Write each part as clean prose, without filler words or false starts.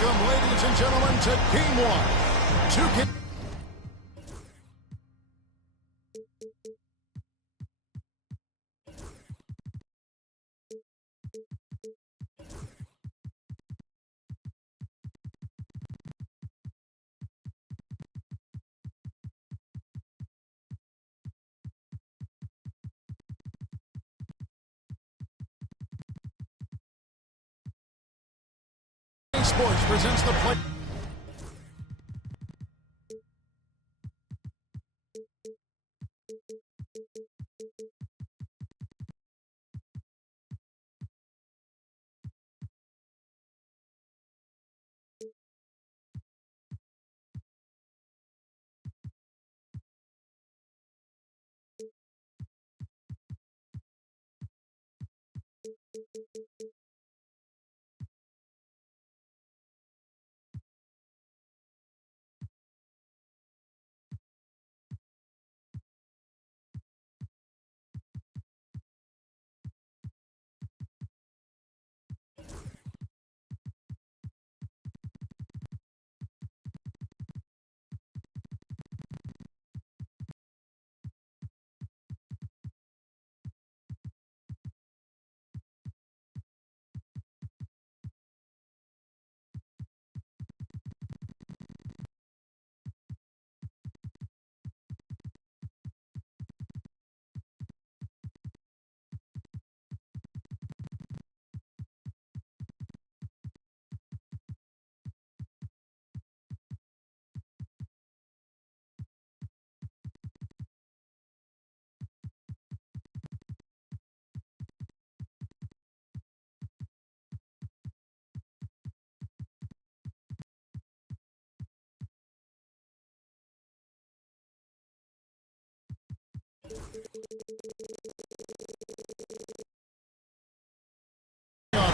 Welcome, ladies and gentlemen, to Game 1. 2K. Sports presents the play.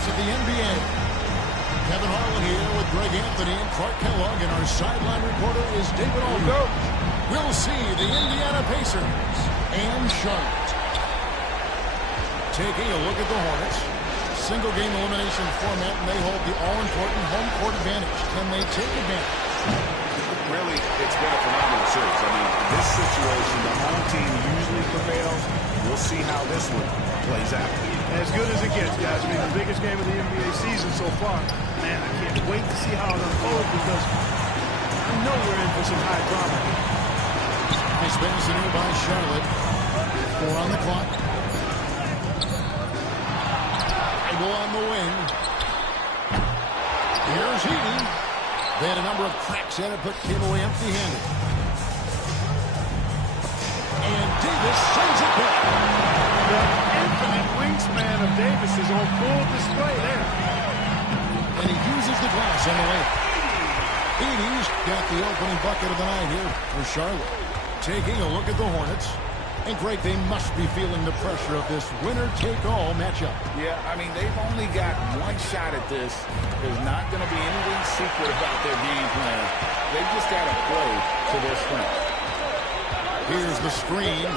Of the NBA. Kevin Harlan here with Greg Anthony and Clark Kellogg, and our sideline reporter is David Aldridge. We'll see the Indiana Pacers and Charlotte. Taking a look at the Hornets. Single game elimination format, and they hold the all-important home court advantage. Can they take advantage? Really, it's been a phenomenal series. I mean, this situation, the home team usually prevails. We'll see how this one plays out. As good as it gets, guys. I mean, the biggest game of the NBA season so far. Man, I can't wait to see how it unfolds because I know we're in for some high drama. Nice pass in here by Charlotte. 4 on the clock. Dribble on the wing. Here's Heaney. They had a number of cracks in it, but came away empty-handed. And Davis sends it back. The infinite wingspan of Davis is on full display there. And he uses the glass on the layup. Heaney's got the opening bucket of the night here for Charlotte. Taking a look at the Hornets. And, Greg, they must be feeling the pressure of this winner-take-all matchup. Yeah, I mean, they've only got one shot at this. There's not going to be anything secret about their game plan. They've just got to play to their strength. Here's the screen.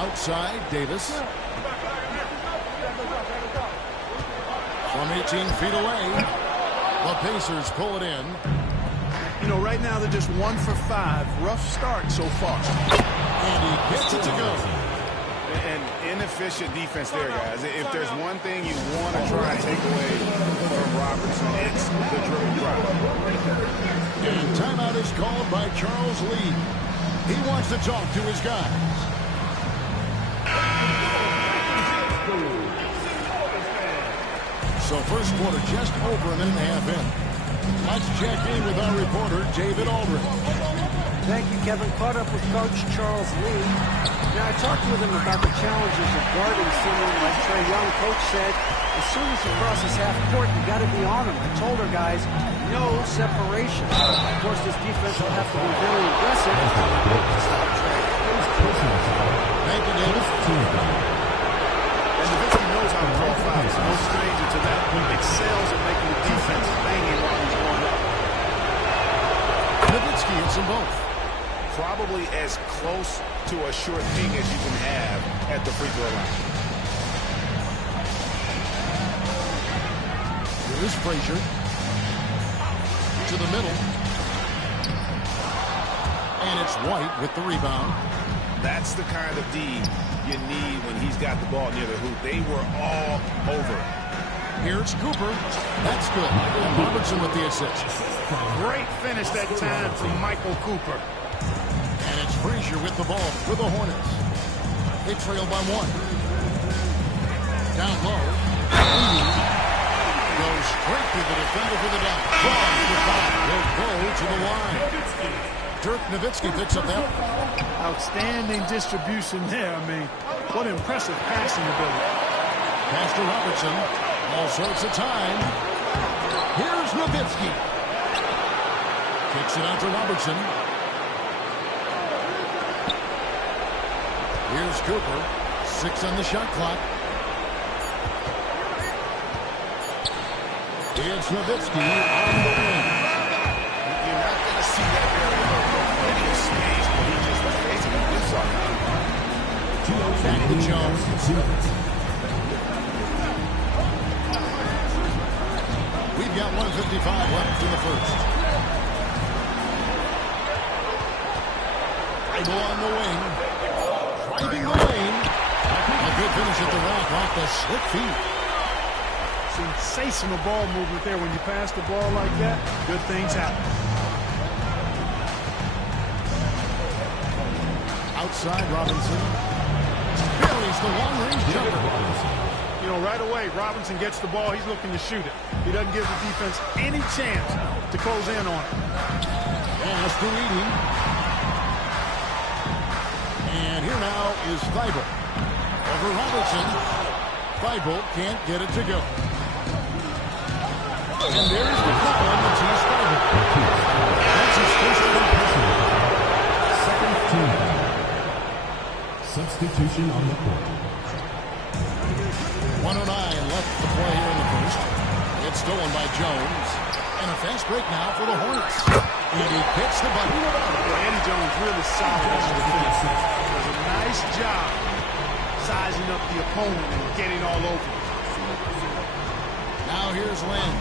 Outside, Davis. From 18 feet away, the Pacers pull it in. You know, right now they're just 1 for 5. Rough start so far. And he gets it to go. And inefficient defense there, guys. If there's one thing you want to try and take away from Robertson, it's the dribble drive. And timeout is called by Charles Lee. He wants to talk to his guys. So first quarter just over a minute and a half in. Let's check in with our reporter, David Aldridge. Thank you, Kevin. Caught up with Coach Charles Lee. Now, I talked with him about the challenges of guarding someone like Trae Young. Coach said, as soon as he crosses half court, you got to be on him. I told our guys, no separation. Of course, this defense will have to be very aggressive to stop Trae. Thank you, David. And the victim knows how to draw fouls. No stranger to that. He excels at making the defense banging while he's going up. Nowitzki hits them both. Probably as close to a sure thing as you can have at the free throw line. Here's Frazier. To the middle. And it's White with the rebound. That's the kind of D you need when he's got the ball near the hoop. They were all over. Here's Cooper. That's good. And Robertson with the assist. Great finish that time from Michael Cooper. And it's Frazier with the ball for the Hornets. They trail by 1. Down low. Goes straight to the defender for the dunk. Draws the foul. He'll go to the line. Dirk Nowitzki picks up that. Outstanding distribution there. I mean, what impressive passing ability. Pass to Robertson. All sorts of time. Here's Nowitzki. Kicks it out to Robertson. Here's Cooper. 6 on the shot clock. It's Nowitzki on the wing. You're not going to see that very often. Plenty of space, but he just was basically this on him. Back to Jones. We've got 1:55 left in the first. Dribble on the wing. Driving the lane. A good finish at the rack off the slick feet. Sensational ball movement there. When you pass the ball like that, good things happen. Outside Robinson. Buries the long-range jumper. You know, right away, Robinson gets the ball. He's looking to shoot it. He doesn't give the defense any chance to close in on it. Pass to Edey. And here now is Thibault. Over Robertson. Thibault can't get it to go. And there's the call on the team's Thibault. That's his first foul. Second team. Substitution on the court. 1:09 left to play here in the first. It's stolen by Jones. And a fast break now for the Hornets. And he hits the button. Eddie Jones really solid as a defense. Does a nice job sizing up the opponent and getting all over him. Now here's Lynn.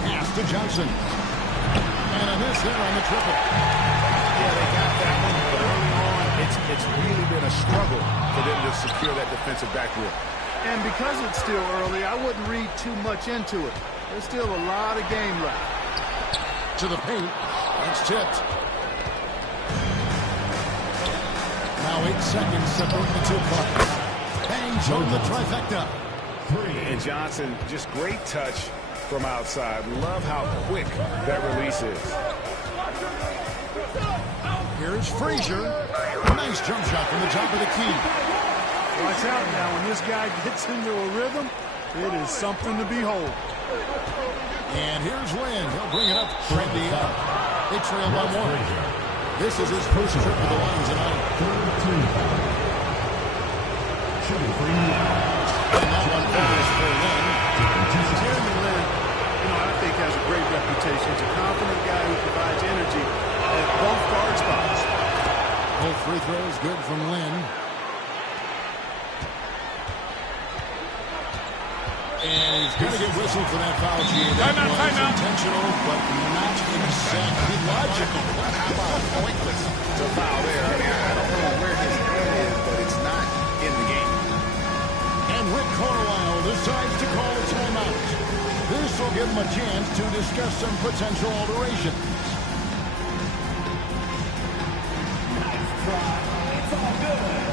Pass to Johnson. And a miss there on the triple. Yeah, they got that one, but early on, it's really been a struggle for them to secure that defensive backboard. And because it's still early, I wouldn't read too much into it. There's still a lot of game left. To the paint. It's tipped. Now 8 seconds separate the 2 players. Bangs on the trifecta. And Johnson, just great touch from outside. Love how quick that release is. Here's Frazier. Nice jump shot from the top of the key. Watch out now. When this guy gets into a rhythm, it is something to behold. And here's Lynn. He'll bring it up from the out. They trail by 1. This is his first trip to the line tonight. Shooting for you. And that one falls for Lynn. Jeremy Lin, I think has a great reputation. He's a confident guy who provides energy at both guard spots. Both free throws good from Lynn. And he's going to get whistled for that foul. That was intentional, but not exactly logical. How about pointless to foul there? I mean, I don't know where his head is, but it's not in the game. And Rick Carlisle decides to call a timeout. This will give him a chance to discuss some potential alterations. Nice try. It's all good.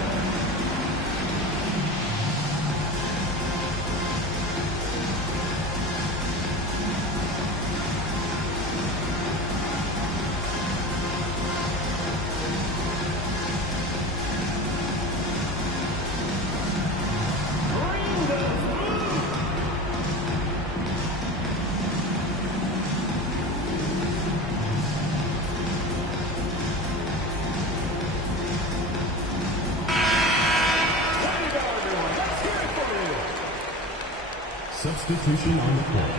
Substitution on the court.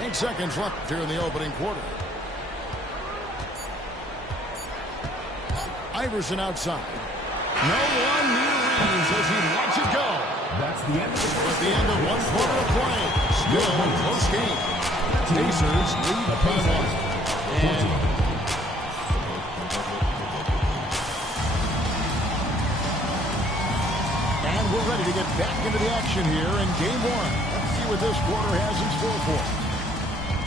8 seconds left here in the opening quarter. Iverson outside. No one near Reeves as he lets it go. That's the end of the At the end of one quarter of play, still a close game. Pacers lead by one. And we're ready to get back into the action here in game one. Let's see what this quarter has in store for us.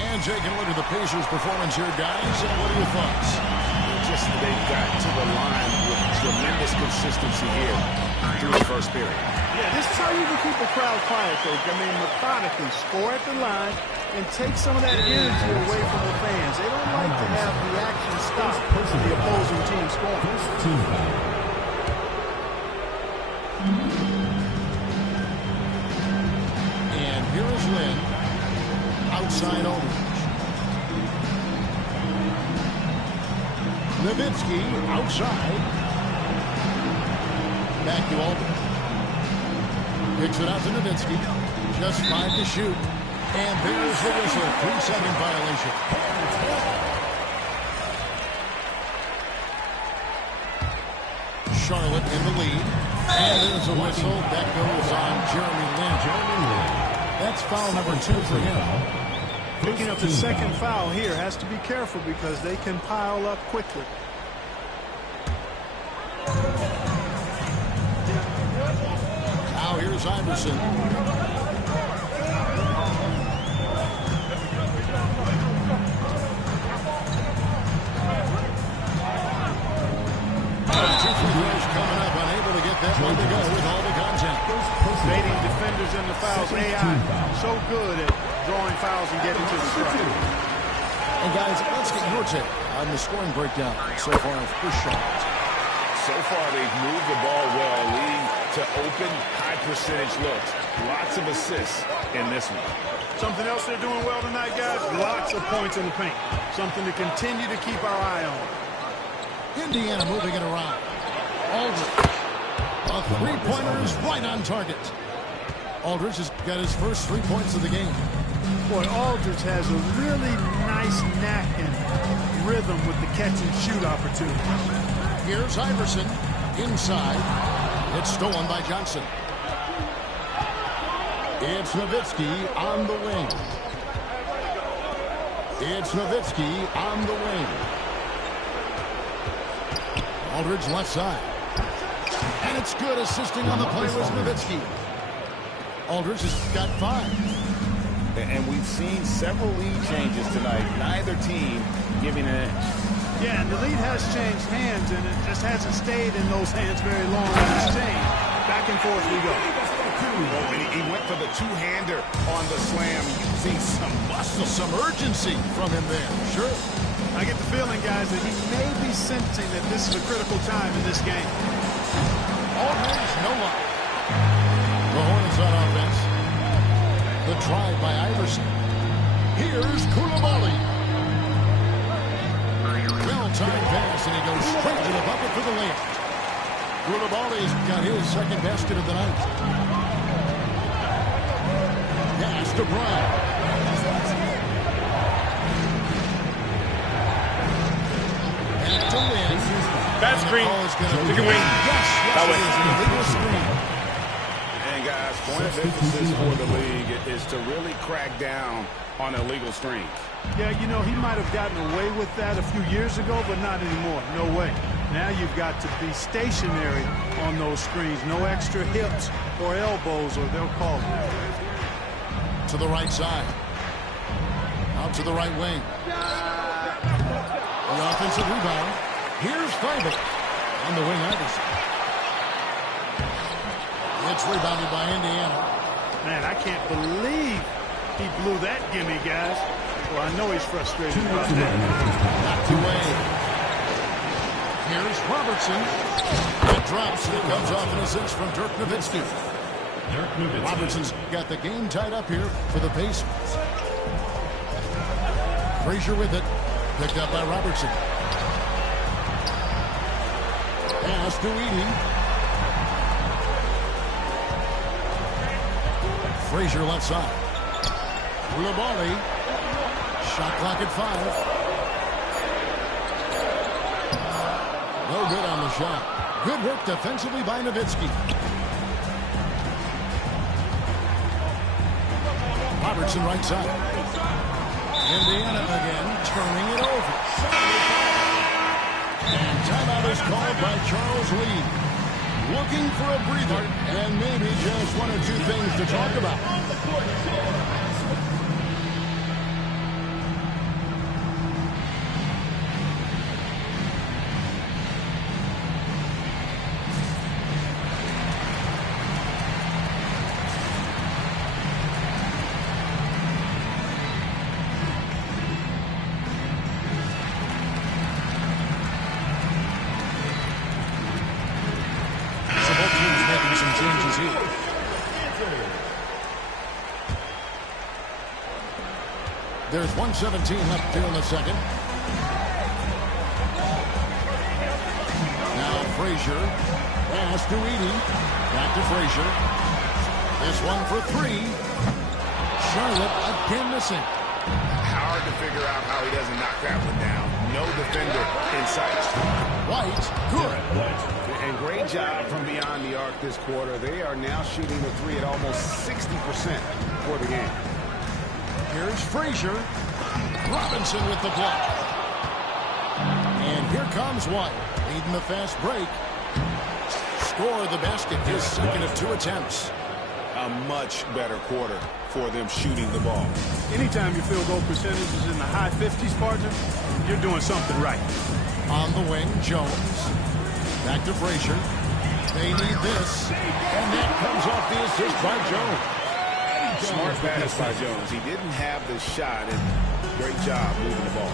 And taking a look at the Pacers' performance here, guys. And what are your thoughts? They got to the line with tremendous consistency here through the first period. Yeah, this is how you can keep a crowd quiet, Coach. I mean, methodically score at the line and take some of that energy away from the fans. They don't like to have the action stop the opposing team scoring. team foul. And here is Lynn. Outside Aldridge. Nowitzki outside. Back to Aldridge. Picks it out to Nowitzki. Just 5 to shoot. And there's the whistle. 3-second violation. Charlotte in the lead. And there's a whistle. That goes on Jeremy Lin. That's foul number 2 for him. Picking up the second foul here. Has to be careful because they can pile up quickly. Now here's Iverson. Two free throws coming up. Unable to get that one to go with all the contact. Baiting defenders in the fouls. AI so good at drawing fouls and getting to the strike. And guys, let's get your take on the scoring breakdown so far for Charlotte. So far, they've moved the ball well, leading to open, high-percentage looks. Lots of assists in this one. Something else they're doing well tonight, guys? Lots of points in the paint. Something to continue to keep our eye on. Indiana moving it around. Aldridge. A three-pointer is right on target. Aldridge has got his first 3 points of the game. Boy, Aldridge has a really nice knack and rhythm with the catch-and-shoot opportunities. Here's Iverson inside. It's stolen by Johnson. It's Nowitzki on the wing. It's Nowitzki on the wing. Aldridge left side. And it's good. Assisting on the play was Nowitzki. Aldridge has got 5. And we've seen several lead changes tonight. Neither team giving an edge. Yeah, and the lead has changed hands, and it just hasn't stayed in those hands very long in exchange. Back and forth we go. Oh, and he went for the two-hander on the slam, using some muscle. Some urgency from him there. Sure. I get the feeling, guys, that he may be sensing that this is a critical time in this game. Aldridge, no luck. The Hornets on offense. The drive by Iverson. Here's Koulibaly. Well-timed pass, and he goes straight to the bucket for the layup. Koulibaly's got his second basket of the night. Pass to Bryant. Back to Lynn. Bad screen. Take a wing. Yes, That it way. is an illegal screen. And, guys, point of emphasis for the league is to really crack down on illegal screens. Yeah, you know, he might have gotten away with that a few years ago, but not anymore. No way. Now you've got to be stationary on those screens. No extra hips or elbows, or they'll call it. To the right side. Out to the right wing. The offensive rebound. Here's Thybulle on the wing. Iverson. It's rebounded by Indiana. Man, I can't believe he blew that gimme, guys. Well, I know he's frustrated about that. Knocked away. Here's Robertson. It drops, and it comes off an assist from Dirk Nowitzki. Robertson's got the game tied up here for the Pacers. Frazier with it. Picked up by Robertson. Pass to Edey. Frazier left side. Koulibaly. Shot clock at 5. No good on the shot. Good work defensively by Nowitzki. Robertson right side. Indiana again, turning it over. And timeout is called by Charles Lee. Looking for a breather and maybe just one or two things to talk about. There's 1:17 left here in the second. Now Frazier. Pass to Edey. Back to Frazier. This one for three. Charlotte again missing. Hard to figure out how he doesn't knock that one down. No defender in sight. White, good. And great job from beyond the arc this quarter. They are now shooting the three at almost 60% for the game. Here's Frazier. Robinson with the block. And here comes White, leading the fast break. Score the basket, his second of two attempts. A much better quarter for them shooting the ball. Anytime your field goal percentage is in the high 50s, partner, you're doing something right. On the wing, Jones. Back to Frazier. They need this. And that comes off the assist by Jones. Smart pass by Jones. He didn't have the shot, and great job moving the ball.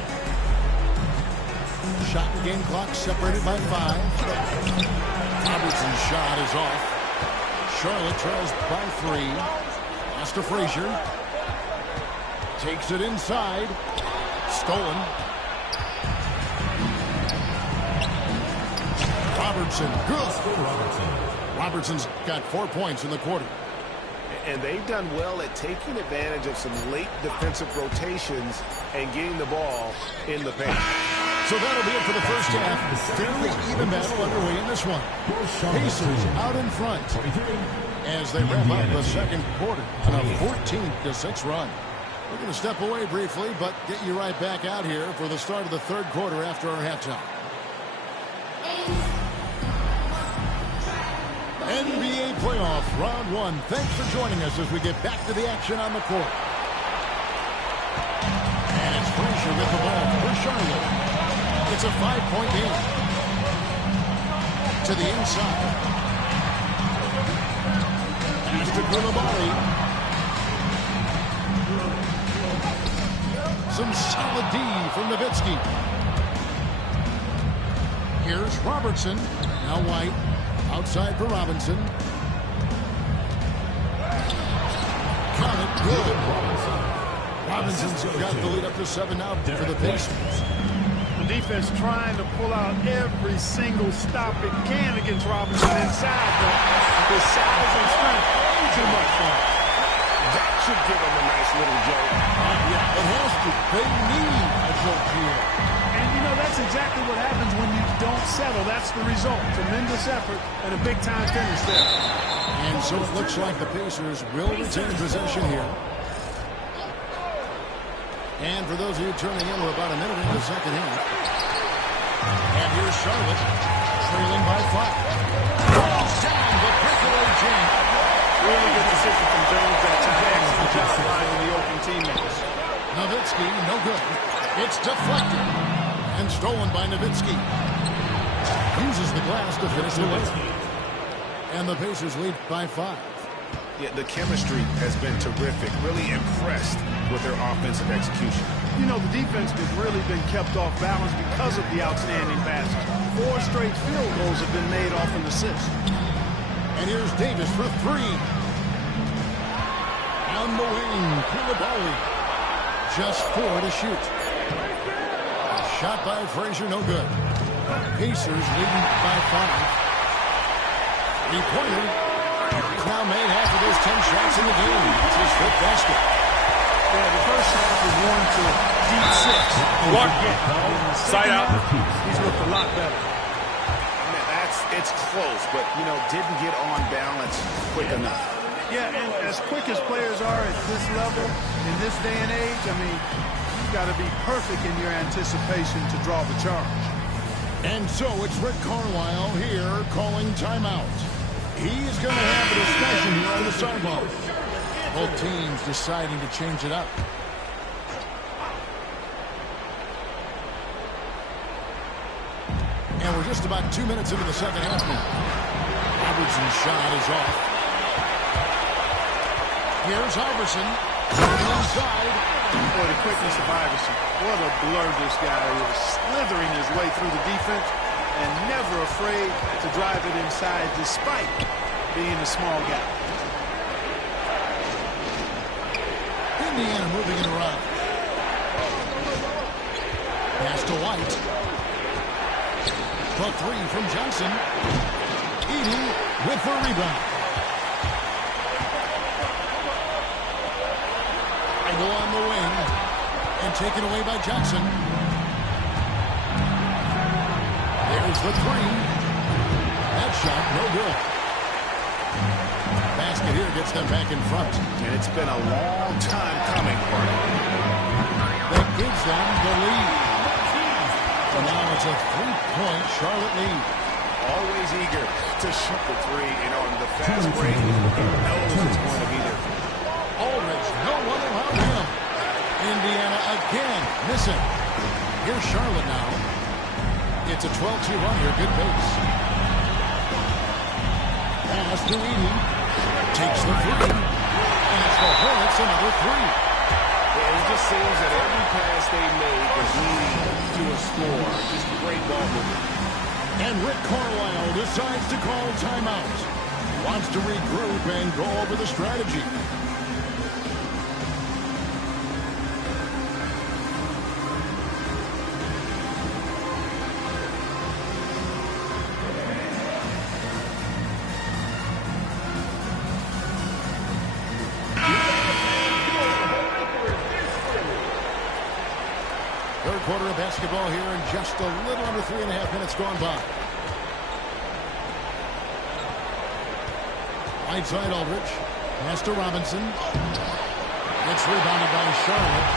Shot and game clock separated by 5. Robertson's shot is off. Charlotte trails by 3. Pass to Frazier. Takes it inside. Stolen. Robertson, good. Robertson's got 4 points in the quarter. And they've done well at taking advantage of some late defensive rotations and getting the ball in the paint. So that'll be it for the first half. Fairly even battle underway in this one. Pacers out in front as they wrap up the second quarter on a 14-6 run. We're going to step away briefly, but get you right back out here for the start of the third quarter after our halftime. NBA playoff round 1. Thanks for joining us as we get back to the action on the court. And it's Frazier with the ball for Charlotte. It's a 5-point game. To the inside. Pass to Koulibaly. Some solid D from Nowitzki. Here's Robertson. Now White. Outside for Robinson. Count it. Good. Robinson's got the lead up to 7 now for the Pacers. The defense trying to pull out every single stop it can against Robinson inside, but his size and strength too much for him. That should give him a nice little joke. Yeah, it has to. They need a joke here. And, you know, that's exactly what happens when you don't settle. That's the result. Tremendous effort and a big-time finish there. And so it looks like the Pacers will retain possession here. And for those of you turning in, we're about a minute into the second half. And here's Charlotte, trailing by 5. Falls down the breakaway jam. Really good decision from Jones that time. Excellent job finding the open teammates. Nowitzki, no good. It's deflected. And stolen by Nowitzki. Uses the glass to finish the lead. And the Pacers lead by 5. Yeah, the chemistry has been terrific. Really impressed with their offensive execution. You know, the defense has really been kept off balance because of the outstanding passes. 4 straight field goals have been made off an assist. And here's Davis for 3. On the wing, Koulibaly. Just 4 to shoot. Shot by Frazier, no good. Pacers leading by 5. 3-pointer. He's now made half of those 10 shots in the game. It's his 5th basket. Yeah, the first half was 1 to deep 6. Block. Side out. He's looked a lot better. I mean, it's close, but, you know, didn't get on balance quick enough. Yeah, and as quick as players are at this level, in this day and age, I mean, you've got to be perfect in your anticipation to draw the charge. And so it's Rick Carlisle here calling timeout. He's going to have a discussion here on the sideline. Both teams deciding to change it up. And we're just about 2 minutes into the second half now. Iverson's shot is off. Here's Iverson. Inside. Boy, the quickness of Iverson. What a blur this guy is. Slithering his way through the defense and never afraid to drive it inside despite being a small guy. Indiana moving it around. Pass to White. The three from Johnson. Edey with the rebound. Go on the wing and taken away by Jackson. There's the three. That shot, no good. Basket here gets them back in front. And it's been a long time coming. That gives them the lead. And now it's a three-point Charlotte lead. Always eager to shoot the three, and on the fast break, he knows it's going to be there. Aldridge, no one around him. Indiana again missing. Here's Charlotte now. It's a 12-2 run here. Good pace. Pass to Edey. Takes the three. And it's the Hornets another three. It just seems that every pass they make is leading to a score. Just great ball movement. And Rick Carlisle decides to call timeout. Wants to regroup and go over the strategy. Third quarter of basketball here, and just a little under 3.5 minutes gone by. Right side Aldridge. Pass to Robinson. It's rebounded by Charlotte.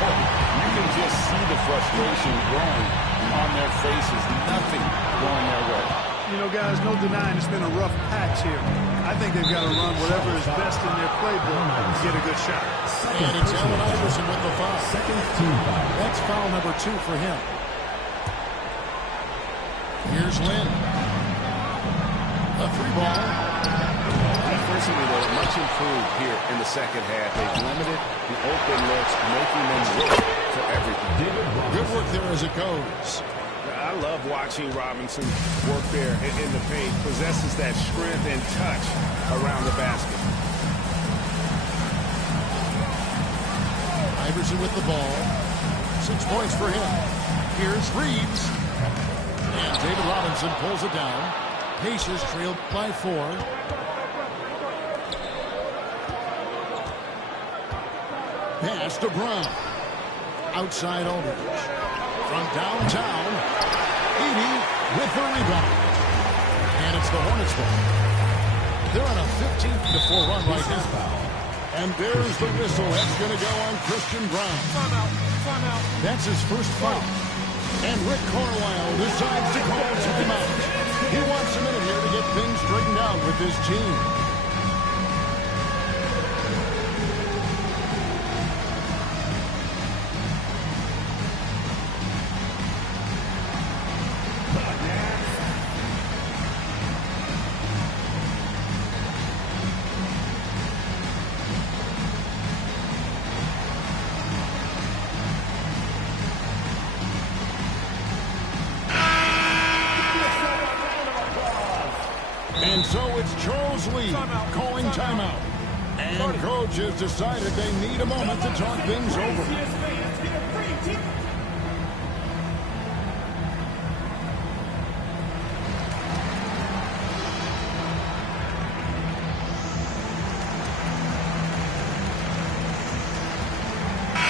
Oh, you can just see the frustration growing on their faces. Nothing going their way. You know, guys, no denying it's been a rough patch here. I think they've got to run whatever is best in their playbook to get a good shot. And it's Allen Iverson with the foul. Second team foul. That's foul number 2 for him. Here's Lynn. A three ball. Defensively, though, much improved here in the second half. They've limited the open looks, making them work for everything. Good work there as it goes. I love watching Robinson work there in the paint. Possesses that strength and touch around the basket. Iverson with the ball. 6 points for him. Here's Reeves. And David Robinson pulls it down. Pacers trailed by 4. Pass to Brown. Outside Aldridge. From downtown, Edey with the rebound. And it's the Hornets ball. They're on a 15-4 run right now. And there's the whistle. That's going to go on Christian Brown. Timeout. That's his first foul. And Rick Carlisle decides to call timeout. He wants a minute here to get things straightened out with his team. And so it's Charles Lee calling timeout. And coach has decided they need a moment to talk things over.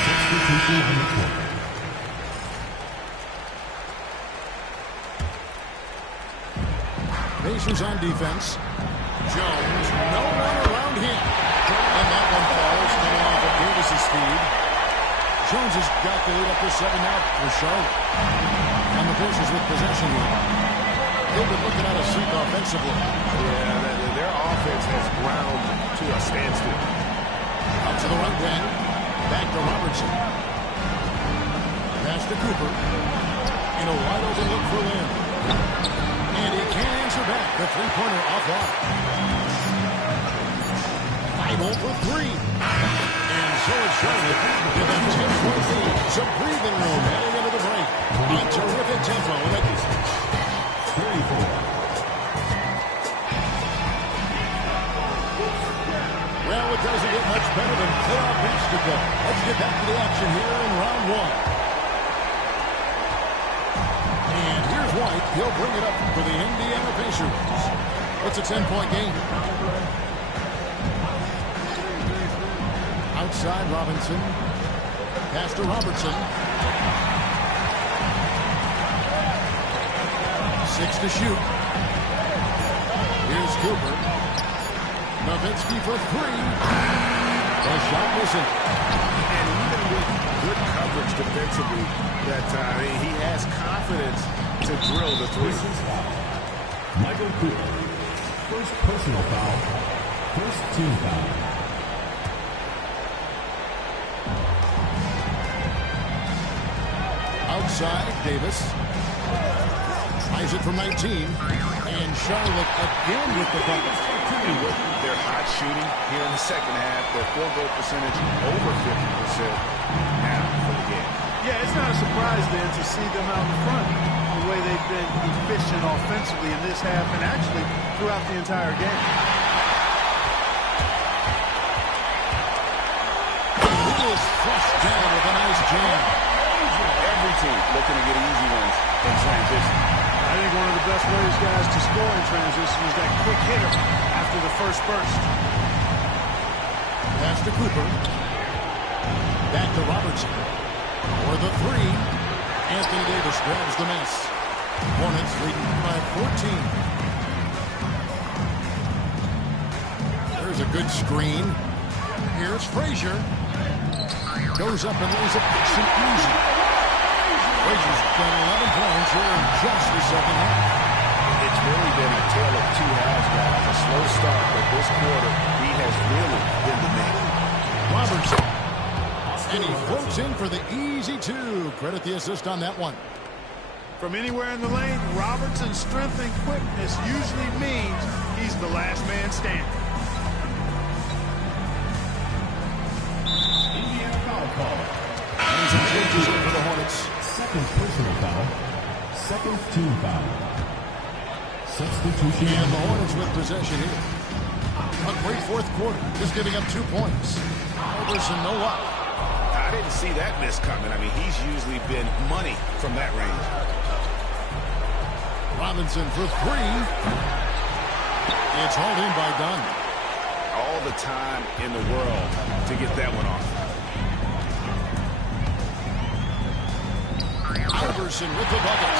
Substitution on the court. Pacers on defense. Jones, no one around him. And that one falls, coming off of Davis's speed. Jones has got the lead up to 7 now for Charlotte. And the Pacers with possession here. They've been looking out of sync offensively. Yeah, their offense has ground to a standstill. Out to the right wing. Back to Robertson. Pass to Cooper. In a wide open look for Lynn. And he can't answer back. The three-pointer offline. 5-0 for 3. And so is Charlotte with a 10-point lead. Some breathing room heading into the break. A terrific tempo. 34. Well, it doesn't get much better than playoff basketball. Let's get back to the action here in round 1. And here's White. He'll bring it up for the Indiana Pacers. It's a 10-point game. Outside Robinson. Pass to Robertson. 6 to shoot. Here's Cooper. Nowitzki for 3. The shot missing. And even with good coverage defensively, he has confidence to drill the three. Michael Cooper. First personal foul. First team foul. Outside, Davis. Tries it from 19. And Charlotte again with the bucket. With their hot shooting here in the second half, their field goal percentage over 50% now for the game. Yeah, it's not a surprise then to see them out in front the way they've been efficient offensively in this half and actually throughout the entire game. He is flushed down with a nice jam. Every team looking to get easy ones in transition. I think one of the best ways, guys, to score in transition is that quick hitter after the first burst. Pass to Cooper. Back to Robertson. For the 3. Anthony Davis grabs the miss. Hornets leading by 14. There's a good screen. Here's Frazier. Goes up and lays it nice and easy. Frazier's got 11 points here in just the second half. It's really been a tale of two halves, guys. A slow start, but this quarter, he has really been the man. Robertson. And he floats in for the easy 2. Credit the assist on that one. From anywhere in the lane, Robertson's strength and quickness usually means he's the last man standing. Indiana foul call. And some changes in for the Hornets. Second personal foul. Second team foul. Substitution. And the Hornets with possession here. A great fourth quarter, just giving up 2 points. Robertson, no luck. I didn't see that miss coming. I mean, he's usually been money from that range. Robinson for 3. It's hauled in by Dunn. All the time in the world to get that one off. Iverson with the bucket.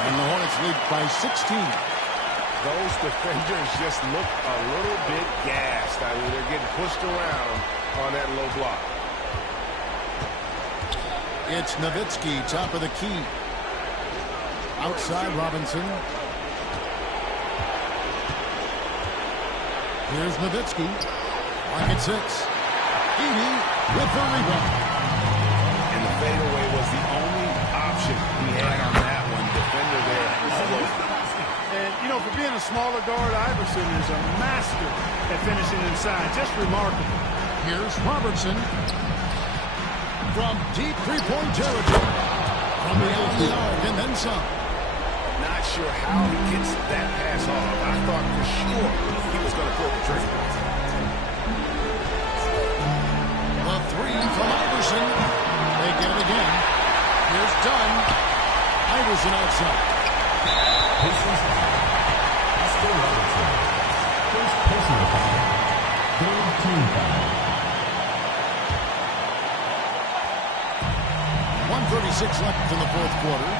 And the Hornets lead by 16. Those defenders just look a little bit gassed. I mean, they're getting pushed around on that low block. It's Nowitzki, top of the key. Outside Robinson. Here's Nowitzki. Pocket 6. Edey with the rebound. And the fadeaway was the only option he had on that one. Defender there. And, you know, for being a smaller guard, Iverson is a master at finishing inside. Just remarkable. Here's Robertson. From deep three-point territory. From beyond the arc and then some. Not sure how he gets that pass off. I thought for sure he was going to pull the trigger. The 3 from Iverson. They get it again. Here's Dunn. Iverson outside. Pacers foul. Oscar Robertson. First personal foul. Third team foul. 1:36 left in the fourth quarter.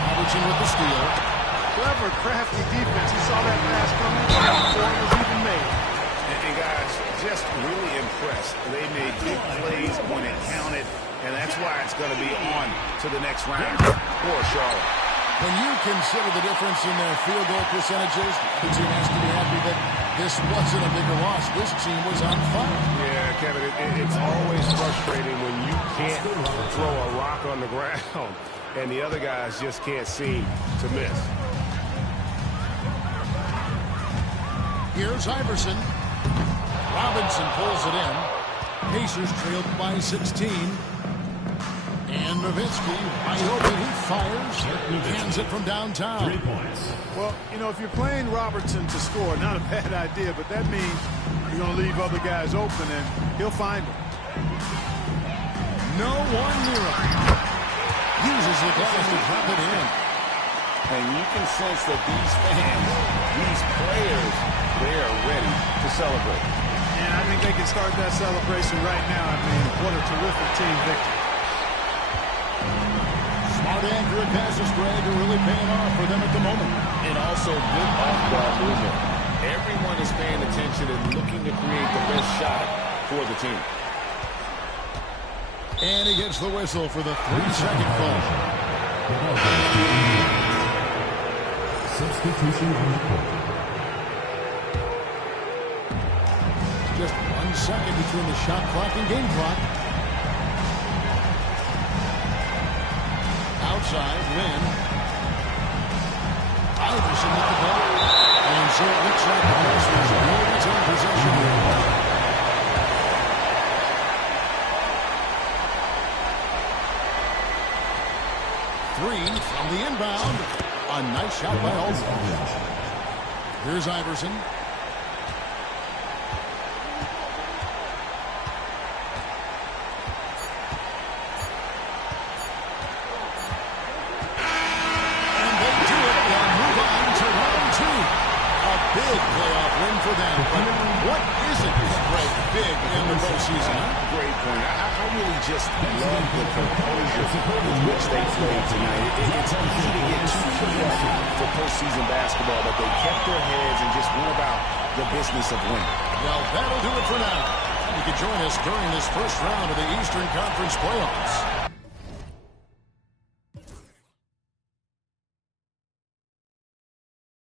Robertson with the steal. clever, crafty defense. He saw that pass coming before it was even made. And guys, just really impressed. They made big plays when it counted, and that's why it's going to be on to the next round for Charlotte. When you consider the difference in their field goal percentages, the team has to be happy that this wasn't a bigger loss. This team was on fire. Yeah, Kevin, it's always frustrating when you can't throw a rock on the ground and the other guys just can't seem to miss. Here's Iverson. Robinson pulls it in. Pacers trailed by 16. And Nowitzki, I hope that he fires, hands it from downtown. 3 points. Well, you know, if you're playing Robertson to score, not a bad idea, but that means you're going to leave other guys open, and he'll find them. No one near him. Uses the glass to drop it in. And you can sense that these fans, these players, they are ready to celebrate. And I think they can start that celebration right now. I mean, what a terrific team victory. Smart accurate passes, Greg, are really paying off for them at the moment. And also good off-ball movement. Everyone is paying attention and looking to create the best shot for the team. And he gets the whistle for the 3-second call. Substitution on the court. Just 1 second between the shot clock and game clock. Outside, Lynn. Iverson with the ball. And so it looks like the Pacers will retain possession here. Three from the inbound. A nice shot by Aldridge. Here's Iverson. Big playoff win for them. But what isn't Greg big in the postseason? Great point. I really just love the composure with which they played tonight. It's easy to get too keyed up for postseason basketball, but they kept their heads and just went about the business of winning. Well, that'll do it for now. You can join us during this first round of the Eastern Conference playoffs.